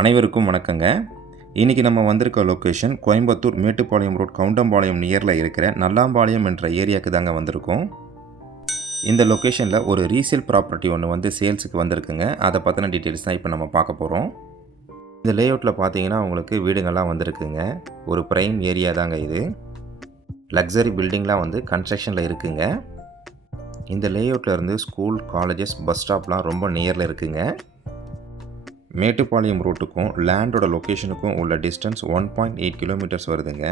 அனைவருக்கும் வணக்கங்க. இன்றைக்கி நம்ம வந்திருக்க லொக்கேஷன் கோயம்புத்தூர் மேட்டுப்பாளையம் ரோட் கவுண்டம்பாளையம் நியரில் இருக்கிற நல்லாம்பாளையம் என்ற ஏரியாவுக்கு தாங்க வந்திருக்கோம். இந்த லொக்கேஷனில் ஒரு ரீசேல் ப்ராப்பர்ட்டி ஒன்று சேல்ஸுக்கு வந்திருக்குங்க. அதை பற்றின டீட்டெயில்ஸ் தான் இப்போ நம்ம பார்க்க போகிறோம். இந்த லேஅவுட்டில் பார்த்தீங்கன்னா உங்களுக்கு வீடுங்கள்லாம் வந்திருக்குங்க. ஒரு ப்ரைம் ஏரியா தாங்க இது. லக்ஸரி பில்டிங்லாம் கன்ஸ்ட்ரக்ஷனில் இருக்குங்க. இந்த லேஅவுட்டில் இருந்து ஸ்கூல், காலேஜஸ், பஸ் ஸ்டாப்லாம் ரொம்ப நியரில் இருக்குங்க. மேட்டுப்பாளையம் ரோட்டுக்கும் லேண்டோட லொக்கேஷனுக்கும் உள்ள டிஸ்டன்ஸ் 1.8 கிலோமீட்டர்ஸ் வருதுங்க.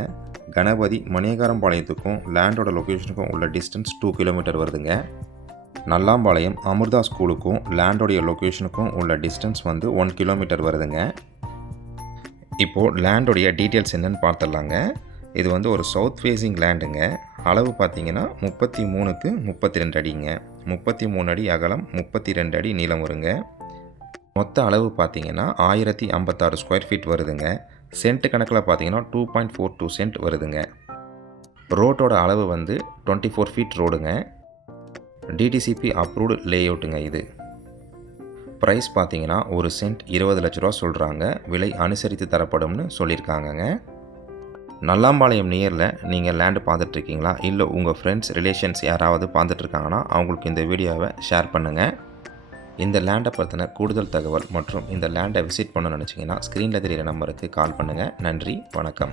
கணபதி மணியகாரம்பாளையத்துக்கும் லேண்டோட லொக்கேஷனுக்கும் உள்ள டிஸ்டன்ஸ் 2 கிலோமீட்டர் வருதுங்க. நல்லாம்பாளையம் அமிர்தா ஸ்கூலுக்கும் லேண்டோடைய லொக்கேஷனுக்கும் உள்ள டிஸ்டன்ஸ் 1 கிலோமீட்டர் வருதுங்க. இப்போது லேண்டோடைய டீட்டெயில்ஸ் என்னென்னு பார்த்துடலாங்க. இது ஒரு சவுத் ஃபேஸிங் லேண்டுங்க. அளவு பார்த்தீங்கன்னா 33க்கு 32 அடிங்க. 33 அடி அகலம், 32 அடி நீளம் வருங்க. மொத்த அளவு பார்த்தீங்கன்னா 1056 ஸ்கொயர் ஃபீட் வருதுங்க. சென்ட் கணக்கில் பார்த்தீங்கன்னா 2.42 சென்ட் வருதுங்க. ரோட்டோட அளவு 24 ஃபீட் ரோடுங்க. டிடிசிபி அப்ரூவ்டு லேஅவுட்டுங்க இது. ப்ரைஸ் பார்த்தீங்கன்னா ஒரு சென்ட் 20 லட்ச ரூபா சொல்கிறாங்க. விலை அனுசரித்து தரப்படும்னு சொல்லியிருக்காங்கங்க. நல்லாம்பாளையம் நியரில் நீங்கள் லேண்டு பார்த்துட்ருக்கீங்களா? இல்லை உங்கள் ஃப்ரெண்ட்ஸ், ரிலேஷன்ஸ் யாராவது பார்த்துட்ருக்காங்கன்னா அவங்களுக்கு இந்த வீடியோவை ஷேர் பண்ணுங்கள். இந்த லேண்டை பற்றின கூடுதல் தகவல் மற்றும் இந்த லேண்டை விசிட் பண்ண நினச்சிங்கன்னா ஸ்க்ரீனில் தெரிகிற நம்பருக்கு கால் பண்ணுங்கள். நன்றி, வணக்கம்.